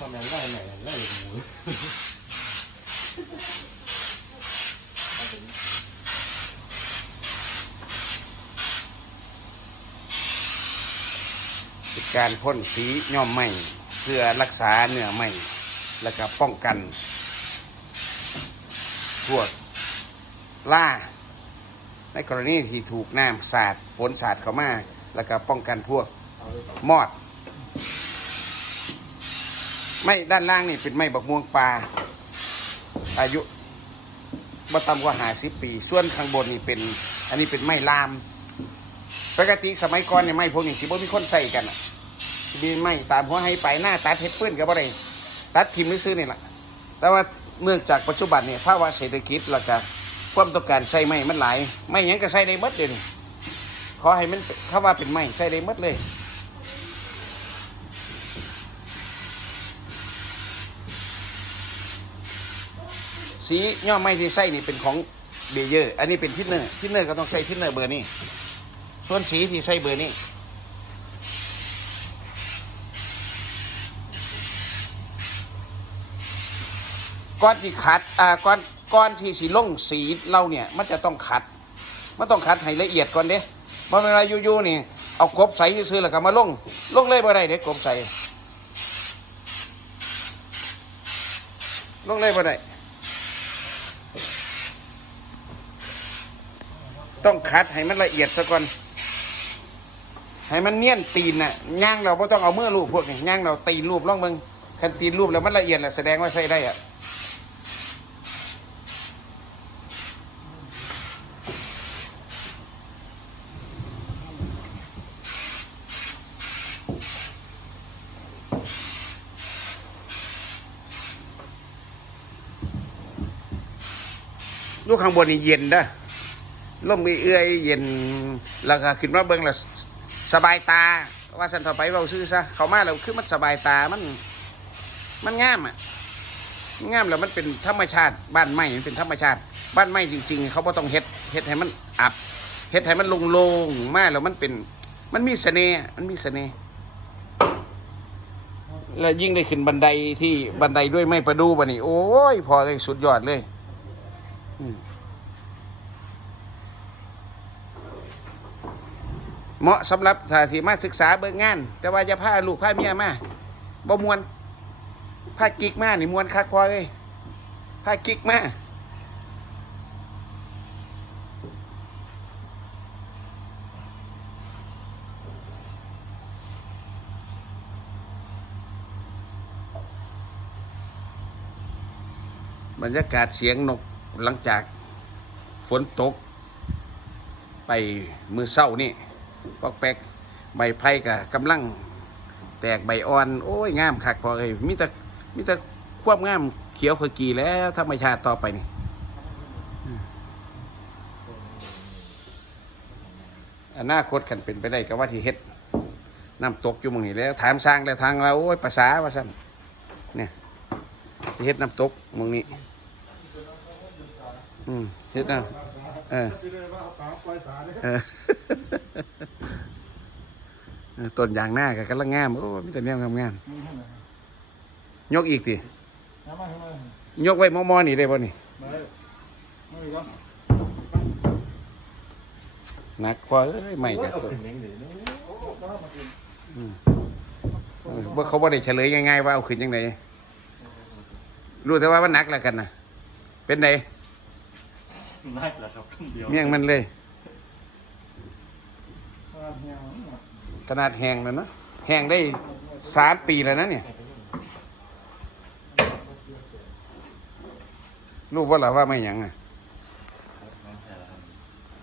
มันยังได้ไหนได้หมูการพ่นสีย่อมไหมเพื่อรักษาเนื้อไหมแล้วก็ป้องกันพวกล่า ในกรณีที่ถูกน้ำสาดฝนสาดเข้ามา แล้วก็ป้องกันพวกมอด ไม่ด้านล่างนี่เป็นไม้บักม่วงปลาอายุบ่ต่ำกว่าหาสิบปี ส่วนข้างบนนี่เป็น อันนี้เป็นไม้ลาม ปกติสมัยก่อนเนี่ยไม้พวกนี้ที่บ่มีคนใส่กันอะมีไม้ตามหัวให้ไปหน้าตัดเฮ็ดปืนกับอะไรตัดทิมซื้อนี่แหละแต่ว่าเนื่องจากปัจจุบันเนี่ยภาวะเศรษฐกิจแล้วก็ความต้องการใส่ไม้มันหลาย ไม้ยังก็ใส่ได้หมดเดี๋ยวนี้ขอให้มันเขาว่าเป็นไม้ใส่ได้หมดเลย สีย่อไม้ที่ใส่นี่เป็นของเบเยอร์ อันนี้เป็นทินเนอร์ทินเนอร์ก็ต้องใส่ทินเนอร์เบอร์นี้ ส่วนสีที่ใส่เบอร์นี้ก้อนที่ขัดอ่าก้อนก้อนที่สีล่งสีเราเนี่ยมันจะต้องขัดมันต้องขัดให้ละเอียดก่อนเด้เพราะเวลาอยู่ๆนี่เอากบใส่ซื้อแล้วก็มาลงลงเลยบ่ได้เด็กกบใส่ลงเลยบ่ได้ ต้องคัดให้มันละเอียดซะก่อน ให้มันเนียนตีนน่ะย่างเราไ่ต้องเอาเมื่อรูปพวกนี้ย่างเราตีนรูปล่องมึงคันตีนรูปแล้วมันละเอียดแหละแสดงว่าใช้ได้อะลูกข้างบนนี่เย็นนะ ลมเอื้อยเย็นแล้วก็ขึ้นมาเบิ่งแล้วสบายตา ว่าสันต่อไปเราซื้อซะเขามาแล้วคือมันสบายตามัน มันงามอะงามแล้วมันเป็นธรรมชาติบ้านไม้มันเป็นธรรมชาติ บ้านไม้จริง ๆ เขาบ่ต้องเฮ็ดเฮ็ดให้มันอับเฮ็ดให้มันโล่งๆมาแล้วมันเป็น มันมีเสน่ห์มันมีเสน่ห์แล้วยิ่งได้ขึ้นบันไดที่บันไดด้วยไม้ประดูบ่นี่โอ้ย พอเลยสุดยอดเลย เหมาะสำหรับถ้าสิมาศึกษาเบิ่งงาน แต่ว่าจะพาลูกพาเมียมาบ่มวนพากิกมานี่มวนคักพอเลยพากิกมาบรรยากาศเสียงนกหลังจากฝนตก ไปมือเศร้านี่ ปอกแปกใบไผ่กะกำลัง แตกใบอ่อน โอ้ยงามคักพอเลยมีแต่มีแต่ควบงามเขียวขจีแล้วธรรมชาติต่อไปนี่อนาคตขันเป็นไปได้ก็ว่าที่เฮ็ดน้ำตกอยู่มองนี้แล้วถามสร้างแล้วทางเราโอ้ยภาษาว่าสั่นเนี่ยที่เฮ็ดน้ำตกมองนี้อืมเฮ็ดน้ำ เออเออต้นยางหน้ากับกำลังงามโอ้มีแต่แนวงามงามยกอีกติยกไว้มอมอนี่ได้ป่ะนี่หนักพอเอ้ยไม่กับต้นเออว่าเขาบ่ได้เฉลยง่ายๆว่าเอาขึ้นยังไงรู้แต่ว่ามันหนักแล้วกันนะเป็นไง น่าจะครับคนเดียวเมี่ยงมันเลย ขนาดแหงแล้วนะแหงได้สามปีแล้วนะเนี่ย รู้ว่าหรอว่าไม่หยังอะ